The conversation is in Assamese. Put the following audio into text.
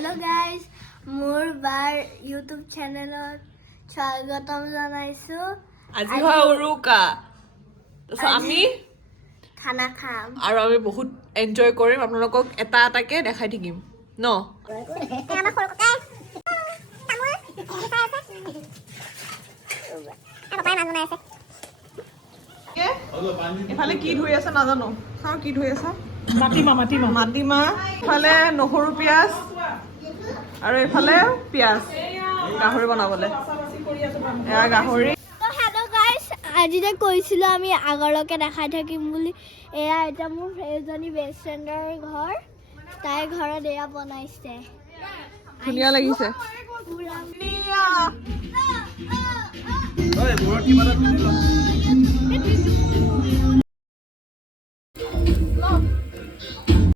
Hello guys, মোৰ বাৰ YouTube চেনেলত স্বাগতম জনাইছো। আজি হয় উৰুকা তো আমি খানা খাম আৰু আমি বহুত এনজয় কৰিম আপোনালোকক এটা এটাকে দেখাই থাকিম ন এফালে কি ধুই আছে নাজানো চাও কি ধুই আছে মাটিমাহ এফালে নহৰু পিয়াজ আৰু এফালে পিয়াজ গাহৰি বনাবলে এয়া গাহৰি হেল্ল' গাইজ আজি যে কৈছিলো আমি আগৰলৈকে দেখাই থাকিম বুলি এয়া এটা মোৰ এজনী বেষ্ট ফ্ৰেণ্ডৰ ঘৰ তাইৰ ঘৰত এয়া বনাইছে ধুনীয়া লাগিছে পুৰা